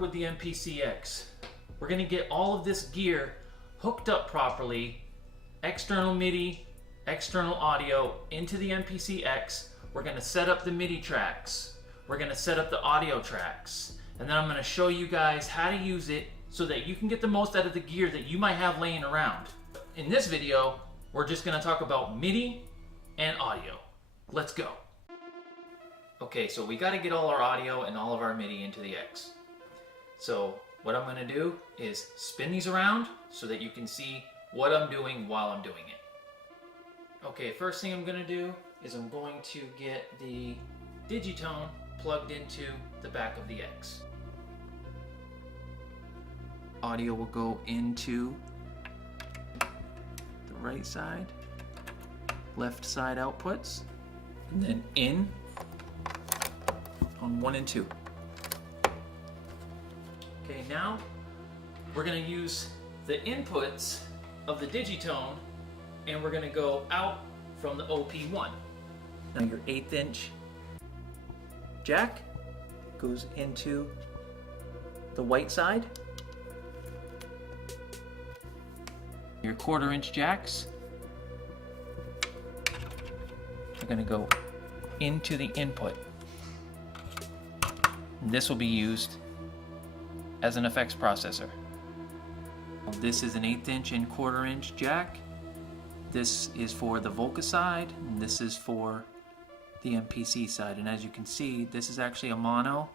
With the MPC X. We're going to get all of this gear hooked up properly, external MIDI, external audio into the MPC X. We're going to set up the MIDI tracks. We're going to set up the audio tracks. And then I'm going to show you guys how to use it so that you can get the most out of the gear that you might have laying around. In this video, we're just going to talk about MIDI and audio. Let's go. Okay, so we got to get all our audio and all of our MIDI into the X. So what I'm going to do is spin these around so that you can see what I'm doing while I'm doing it. Okay, first thing I'm going to do is I'm going to get the digitone plugged into the back of the X. Audio will go into the right side, left side outputs, and then in on 1 and 2. Okay, now we're going to use the inputs of the digitone and we're going to go out from the OP1. Now your 1/8 inch jack goes into the white side. Your 1/4 inch jacks are going to go into the input. And this will be used as an effects processor. This is an 1/8 inch and 1/4 inch jack. This is for the Volca side, and this is for the MPC side. And as you can see, this is actually a mono,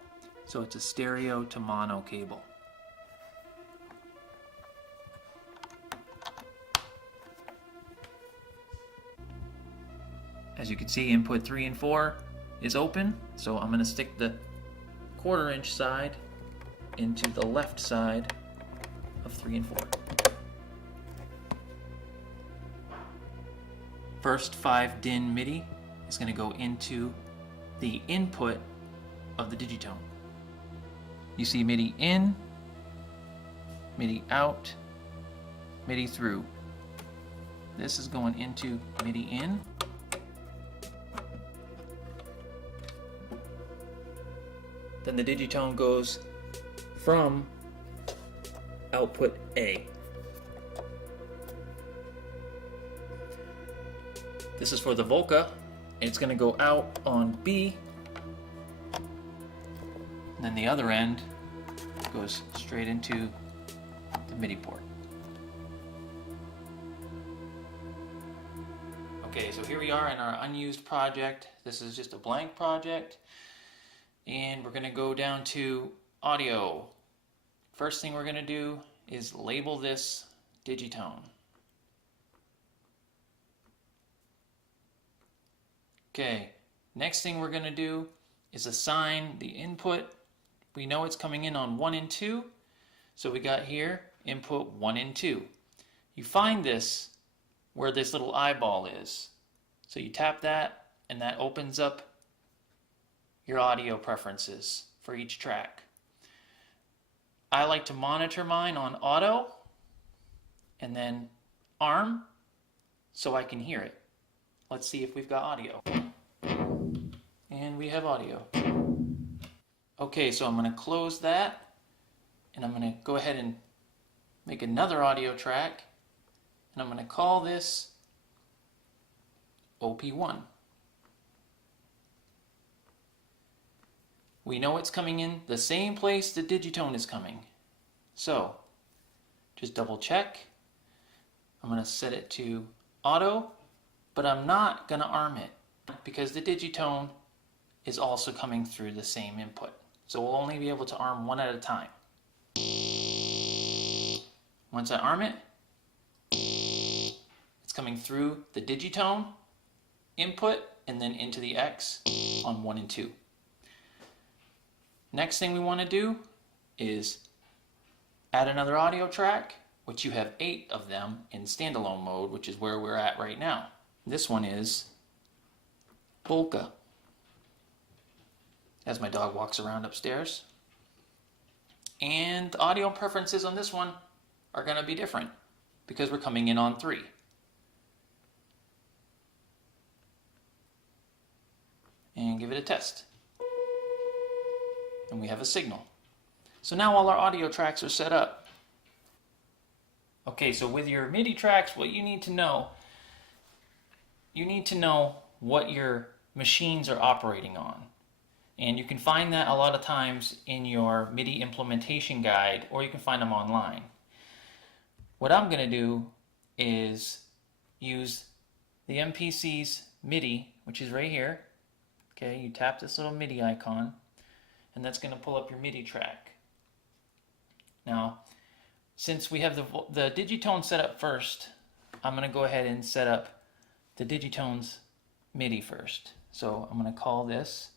so it's a stereo to mono cable. As you can see, input 3 and 4 is open, so I'm going to stick the 1/4 inch side into the left side of 3 and 4. First 5 DIN MIDI is going to go into the input of the digitone. You see MIDI in, MIDI out, MIDI through. This is going into MIDI in. Then the digitone goes from output A. This is for the Volca, and it's going to go out on B. And then the other end goes straight into the MIDI port. Okay, so here we are in our unused project. This is just a blank project. And we're going to go down to audio. First thing we're going to do is label this digitone. Okay, next thing we're going to do is assign the input. We know it's coming in on 1 and 2, so we got here input 1 and 2. You find this where this little eyeball is. So you tap that and that opens up your audio preferences for each track. I like to monitor mine on auto and then arm so I can hear it. Let's see if we've got audio. And we have audio. Okay, so I'm going to close that and I'm going to go ahead and make another audio track, and I'm going to call this OP1. We know it's coming in the same place the digitone is coming. So just double check. I'm going to set it to auto, but I'm not going to arm it because the digitone is also coming through the same input. So we'll only be able to arm one at a time. Once I arm it, it's coming through the digitone input and then into the X on 1 and 2. Next thing we want to do is add another audio track, which you have 8 of them in standalone mode, which is where we're at right now. This one is Polka. As my dog walks around upstairs. And the audio preferences on this one are going to be different because we're coming in on 3. And give it a test. And we have a signal. So now all our audio tracks are set up. Okay, so with your MIDI tracks, what you need to know what your machines are operating on. And you can find that a lot of times in your MIDI implementation guide, or you can find them online. What I'm going to do is use the MPC's MIDI, which is right here. Okay, you tap this little MIDI icon, and that's going to pull up your MIDI track. Now, since we have the digitone set up first, I'm going to go ahead and set up the digitone's MIDI first. So I'm going to call this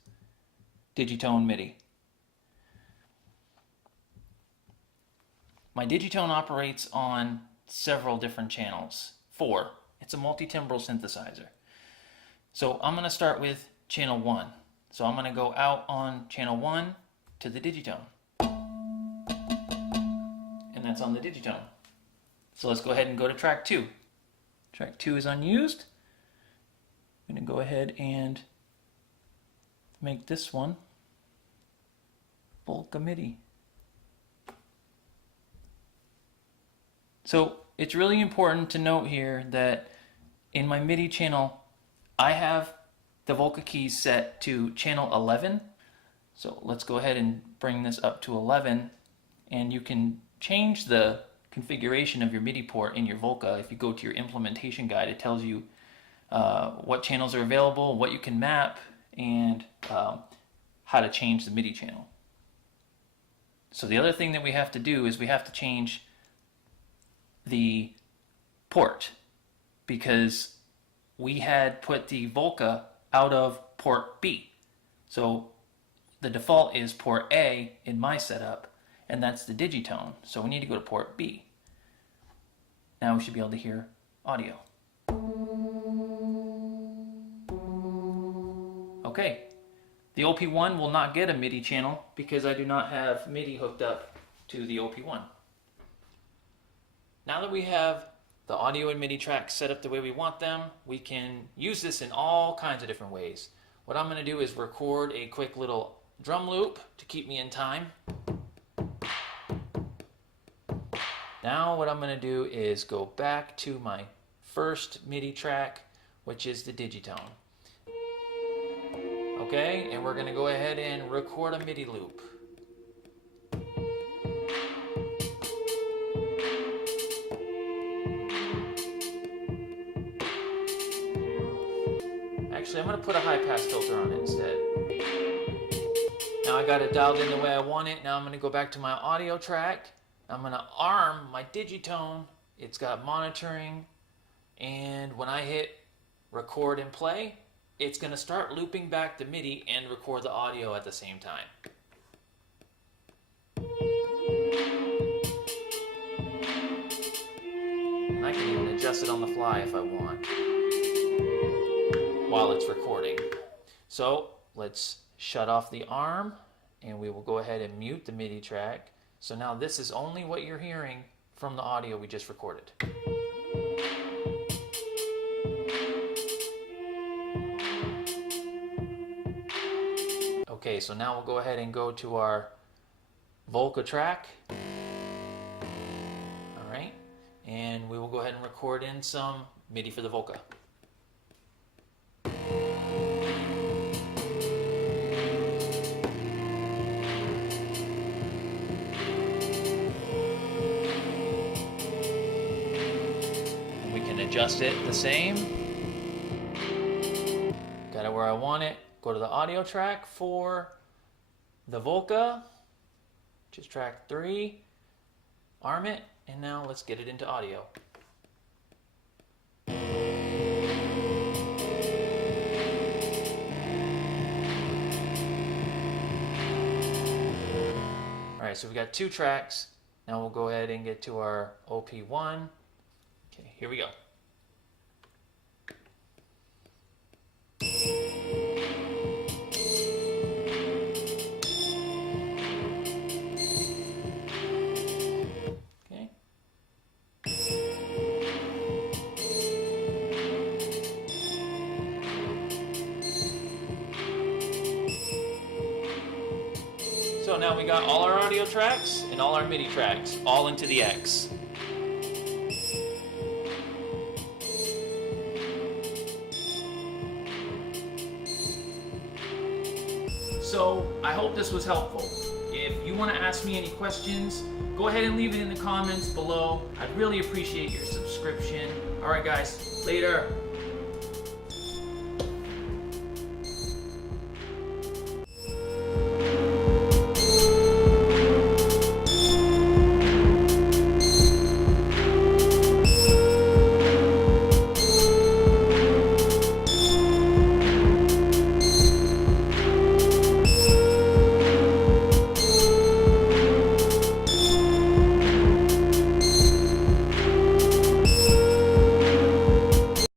digitone MIDI. My digitone operates on several different channels. 4. It's a multi-timbral synthesizer. So I'm going to start with channel 1. So I'm going to go out on channel 1 to the digitone. And that's on the digitone. So let's go ahead and go to track 2. Track 2 is unused. I'm going to go ahead and make this one Polka MIDI. So it's really important to note here that in my MIDI channel, I have the Volca keys set to channel 11. So let's go ahead and bring this up to 11, and you can change the configuration of your MIDI port in your Volca. If you go to your implementation guide, it tells you what channels are available, what you can map, and how to change the MIDI channel. So the other thing that we have to do is we have to change the port, because we had put the Volca out of port B. So the default is port A in my setup, and that's the digitone. So we need to go to port B. Now we should be able to hear audio. Okay, the OP1 will not get a MIDI channel because I do not have MIDI hooked up to the OP1. Now that we have the audio and MIDI tracks set up the way we want them, we can use this in all kinds of different ways. What I'm going to do is record a quick little drum loop to keep me in time. Now what I'm going to do is go back to my first MIDI track, which is the digitone. Okay, and we're going to go ahead and record a MIDI loop. Actually, I'm going to put a high pass filter on it instead. Now I got it dialed in the way I want it. Now I'm going to go back to my audio track. I'm going to arm my digitone. It's got monitoring, and when I hit record and play, it's going to start looping back the MIDI and record the audio at the same time. And I can even adjust it on the fly if I want while it's recording. So let's shut off the arm, and we will go ahead and mute the MIDI track. So now this is only what you're hearing from the audio we just recorded. Okay, so now we'll go ahead and go to our Volca track. All right, and we will go ahead and record in some MIDI for the Volca. And we can adjust it the same. Got it where I want it. Go to the audio track for the Volca, which is track 3, arm it, and now let's get it into audio. Alright, so we got 2 tracks. Now we'll go ahead and get to our OP1. Okay, here we go. So now we got all our audio tracks and all our MIDI tracks all into the X. So I hope this was helpful. If you want to ask me any questions, go ahead and leave it in the comments below. I'd really appreciate your subscription. All right, guys, later.